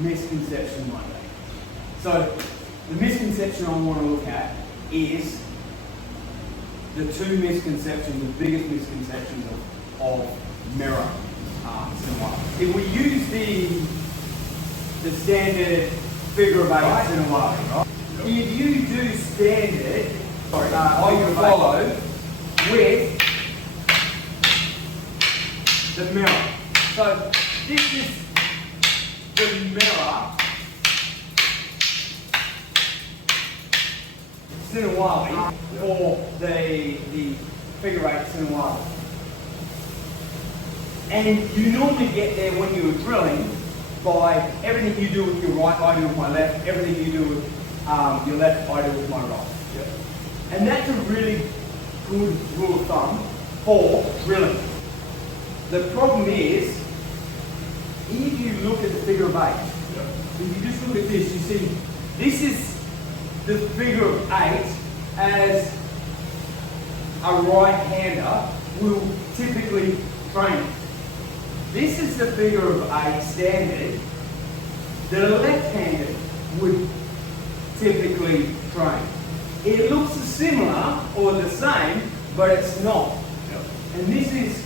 Misconception Monday. So the misconception I want to look at is the two misconceptions, the biggest misconceptions of mirror Sinawali. If we use the standard figure of eight Sinawali, right? If you do standard, I will follow with the mirror. So this is the mirror Sinawali or the figure eight Sinawali. And you normally get there when you're drilling by everything you do with your right, I do with my left, everything you do with your left, I do with my right. Yep. And that's a really good rule of thumb for drilling. The problem is, if you look at the figure of eight, yep, if you just look at this, you see this is the figure of eight as a right-hander will typically train. This is the figure of eight standard that a left-hander would typically train. It looks similar or the same, but it's not. Yep. And this is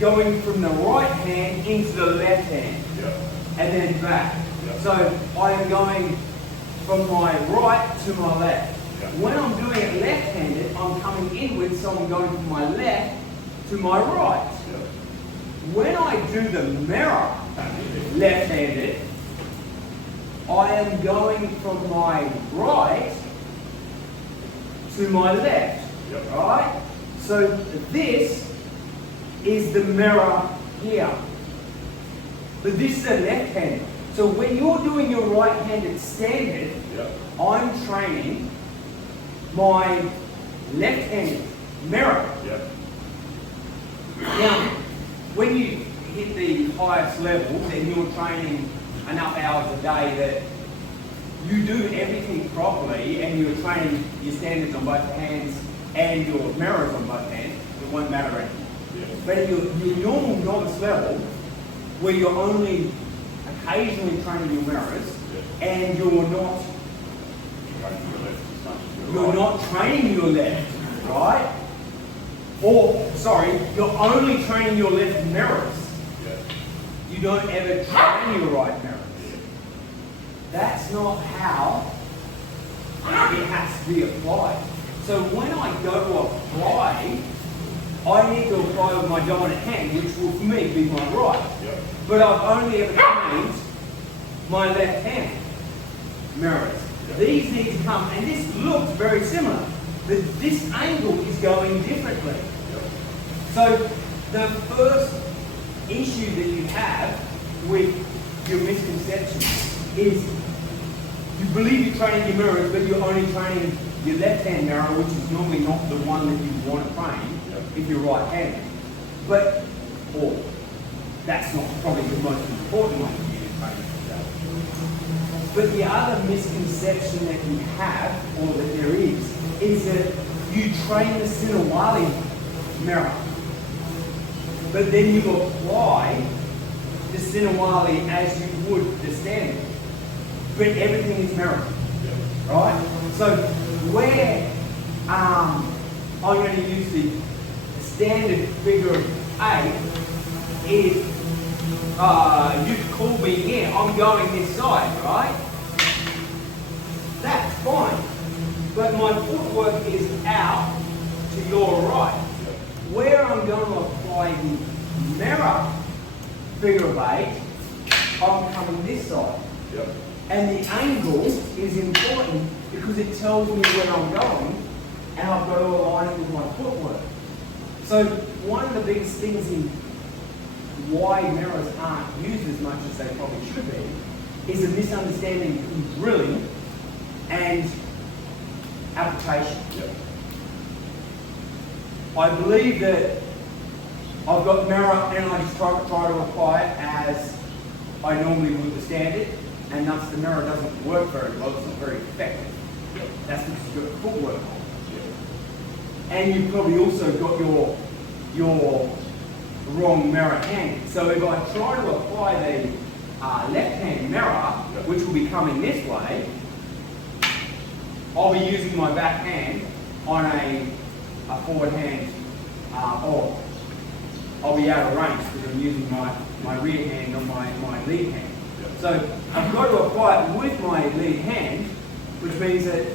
going from the right hand into the left hand, yep, and then back. Yep. So I am going from my right to my left. Yep. When I'm doing it left-handed, I'm coming inwards, so I'm going from my left to my right. Yep. When I do the mirror left-handed, I am going from my right to my left, yep, right? So this is the mirror here. But this is a left-handed. So when you're doing your right-handed standard, yep, I'm training my left-handed mirror. Yep. Now, when you hit the highest levels and you're training enough hours a day that you do everything properly and you're training your standards on both hands and your mirrors on both hands, it won't matter anymore. Yeah. But at your normal novice level, where you're only occasionally training your mirrors, yeah, and you're not training your left, right? Or, sorry, you're only training your left mirrors. Yeah. You don't ever train your right mirrors. Yeah. That's not how it has to be applied. So when I go to apply, I need to apply with my dominant hand, which will for me be my right. Yep. But I've only ever trained my left hand mirrors. Yep. These need to come, and this looks very similar, but this angle is going differently. Yep. So the first issue that you have with your misconception is you believe you're training your mirrors, but you're only training your left-hand mirror, which is normally not the one that you want to train, yep, if you're right-handed. But, or that's not probably the most important one for you to train yourself. But the other misconception that you have, or that there is that you train the Sinawali mirror, but then you apply the Sinawali as you would the standard. But everything is mirrored, right? So where I'm going to use the standard figure of eight is, you could call me here, I'm going this side, right? That's fine. But my footwork is out to your right. Where I'm going to apply the mirror figure of eight, I'm coming this side. Yep. And the angle is important because it tells me where I'm going, and I've got to align it with my footwork. So one of the biggest things in why mirrors aren't used as much as they probably should be is a misunderstanding in drilling and application. Yep. I believe that I've got mirror and I just try to apply it as I normally would the standard, and thus the mirror doesn't work very well, it's not very effective. Yep. That's because you've got footwork on. Yep. And you've probably also got your wrong mirror hand. So if I try to apply left-hand mirror, which will be coming this way, I'll be using my back hand on a forward hand, or I'll be out of range because I'm using my rear hand on my lead hand. So I've got to apply it with my lead hand, which means that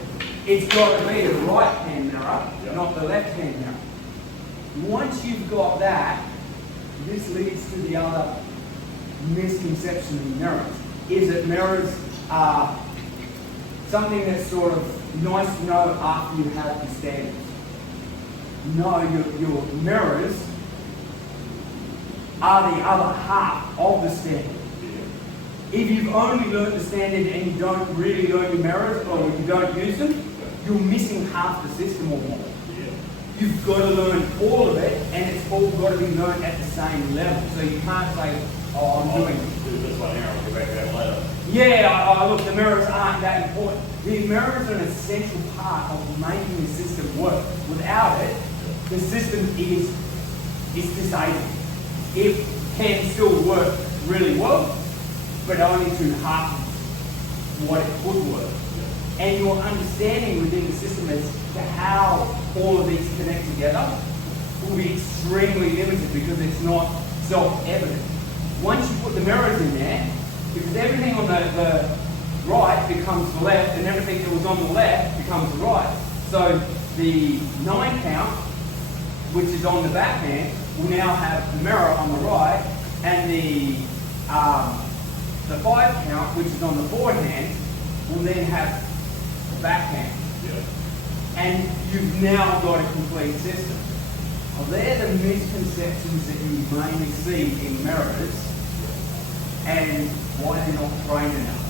it's got to be the right-hand mirror, not the left-hand mirror. Once you've got that, this leads to the other misconception in mirrors, is that mirrors are something that's sort of nice to know after you have the standards. No, your mirrors are the other half of the standard. If you've only learned the standard and you don't really learn your mirrors, or you don't use them, you're missing half the system or more. You've got to learn all of it, and it's all got to be learned at the same level. So you can't say, oh, I'm doing this one here, I'll get back to that later. yeah, look, the mirrors aren't that important. The mirrors are an essential part of making the system work. Without it, the system is disabled. It can still work really well, but only to half what it could work. And your understanding within the system as to how all of these connect together will be extremely limited because it's not self-evident. Once you put the mirrors in there, because everything on the right becomes the left and everything that was on the left becomes the right. So the 9 count, which is on the back hand, will now have the mirror on the right, and the 5 count, which is on the forward hand, will then have the back hand. And you've now got a complete system. Well, they're the misconceptions that you mainly see in mirrors, and why they're not trained enough.